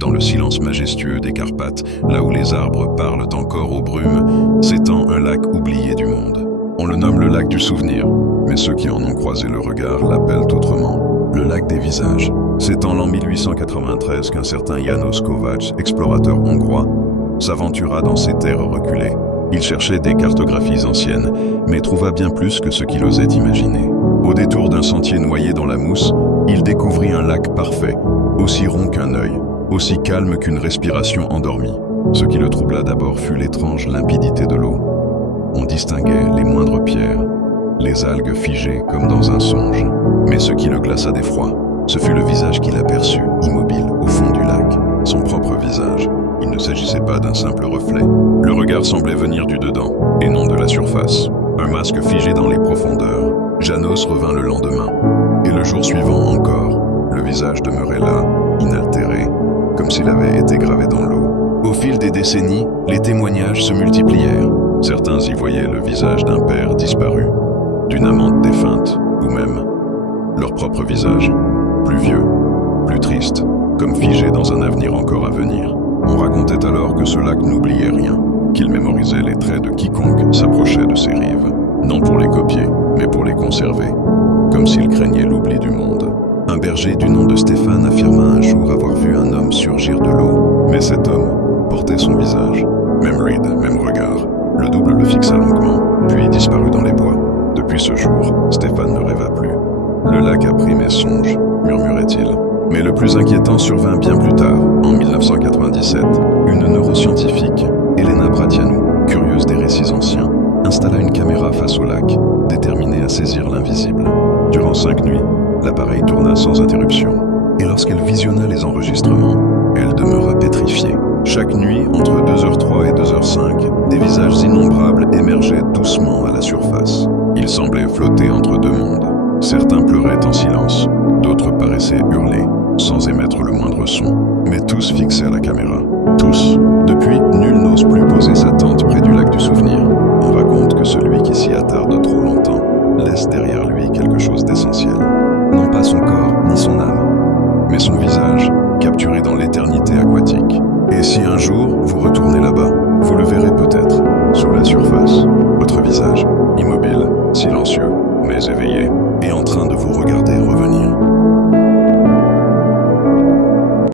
Dans le silence majestueux des Carpates, là où les arbres parlent encore aux brumes, s'étend un lac oublié du monde. On le nomme le lac du souvenir, mais ceux qui en ont croisé le regard l'appellent autrement. Le lac des visages. C'est en l'an 1893 qu'un certain János Kovács, explorateur hongrois, s'aventura dans ces terres reculées. Il cherchait des cartographies anciennes, mais trouva bien plus que ce qu'il osait imaginer. Au détour d'un sentier noyé dans la mousse, il découvrit un lac parfait, aussi rond qu'un œil, aussi calme qu'une respiration endormie. Ce qui le troubla d'abord fut l'étrange limpidité de l'eau. On distinguait les moindres pierres, les algues figées comme dans un songe. Mais ce qui le glaça d'effroi, ce fut le visage qu'il aperçut, immobile au fond du lac, son propre visage. Il ne s'agissait pas d'un simple reflet. Le regard semblait venir du dedans, et non de la surface. Un masque figé dans les profondeurs. János revint le lendemain. Et le jour suivant encore, le visage demeurait là, inaltéré, comme s'il avait été gravé dans l'eau. Au fil des décennies, les témoignages se multiplièrent. Certains y voyaient le visage d'un père disparu, d'une amante défunte, ou même leur propre visage, plus vieux, plus triste, comme figé dans un avenir encore à venir. On racontait alors que ce lac n'oubliait rien, qu'il mémorisait les traits de quiconque s'approchait de ses rives, non pour les copier, mais pour les conserver, comme s'il craignait l'oubli du monde. Un berger du nom de Stéphane affirma un jour avoir vu un homme surgir de l'eau, mais cet homme portait son visage, même ride, même regard. Le double le fixa longuement, puis disparut dans les bois. Depuis ce jour, Stéphane ne rêva plus. Le lac a pris mes songes, murmurait-il. Mais le plus inquiétant survint bien plus tard, en 1997. Une neuroscientifique, Elena Bratianu, curieuse des récits anciens, installa une caméra face au lac, déterminée à saisir l'invisible. Durant 5 nuits, l'appareil tourna sans interruption. Et lorsqu'elle visionna les enregistrements, elle demeura pétrifiée. Chaque nuit, entre 2h03 et 2h05, des visages innombrables émergeaient doucement à la surface. Ils semblaient flotter entre deux mondes. Certains pleuraient en silence, d'autres paraissaient hurler, sans émettre le moindre son. Mais tous fixaient la caméra. Tous. Depuis, nul n'ose plus poser sa tente près du lac du souvenir. On raconte que celui qui s'y attarde trop longtemps laisse derrière lui quelque chose d'essentiel. Non pas son corps, ni son âme, mais son visage, capturé dans l'éternité aquatique. Et si un jour, vous retournez là-bas, vous le verrez peut-être, sous la surface, votre visage, immobile, silencieux, mais éveillé, et en train de vous regarder revenir.